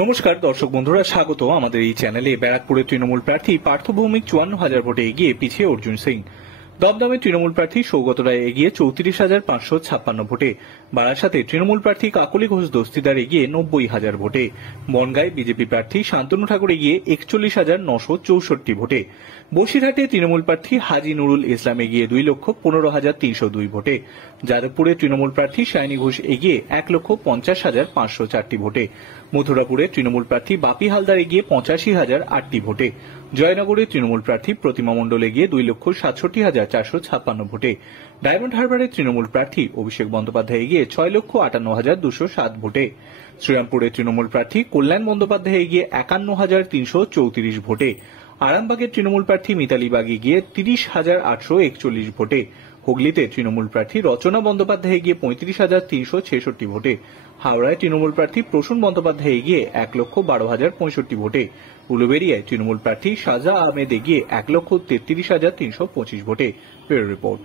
নমস্কার দর্শক বন্ধুরা, স্বাগত আমাদের এই চ্যানেলে। ব্যারাকপুরের তৃণমূল প্রার্থী পার্থ ভৌমিক 54,000 ভোটে এগিয়ে, পিছিয়ে অর্জুন সিং। দমদমে তৃণমূল প্রার্থী সৌগত রায় এগিয়ে 34,556 ভোটে। বারাসাতে তৃণমূল প্রার্থী কাকলি ঘোষ দস্তিদার এগিয়ে 90,000 ভোটে। বনগাঁয় বিজেপি প্রার্থী শান্তনু ঠাকুর এগিয়ে 41,964 ভোটে। বসিরহাটে তৃণমূল প্রার্থী হাজি নুরুল ইসলাম এগিয়ে 2,15,302 ভোটে। যাদবপুরে তৃণমূল প্রার্থী শাইনী ঘোষ এগিয়ে 1,50,504 ভোটে। মথুরাপুরে তৃণমূল প্রার্থী বাপি হালদার এগিয়ে 85,008 ভোটে। জয়নগরে তৃণমূল প্রার্থী প্রতিমা মণ্ডল এগিয়ে 2,67,456 ভোটে। ডায়মন্ড হারবারে তৃণমূল প্রার্থী অভিষেক বন্দ্যোপাধ্যায় এগিয়ে 6,58,207 ভোটে। শ্রীরামপুরে তৃণমূল প্রার্থী কল্যাণ বন্দ্যোপাধ্যায় এগিয়ে 51,334 ভোটে। আরামবাগের তৃণমূল প্রার্থী মিতালি বাগ এগিয়ে 30,841 ভোটে। হুগলিতে তৃণমূল প্রার্থী রচনা বন্দ্যোপাধ্যায় এগিয়ে 35,366 ভোটে। হাওড়ায় তৃণমূল প্রার্থী প্রসূন বন্দ্যোপাধ্যায় এগিয়ে 1,12,065 ভোটে। উলুবেড়িয়ায় তৃণমূল প্রার্থী সাজা আহমেদ এগিয়ে 1,33,325 ভোটে। Bureau report.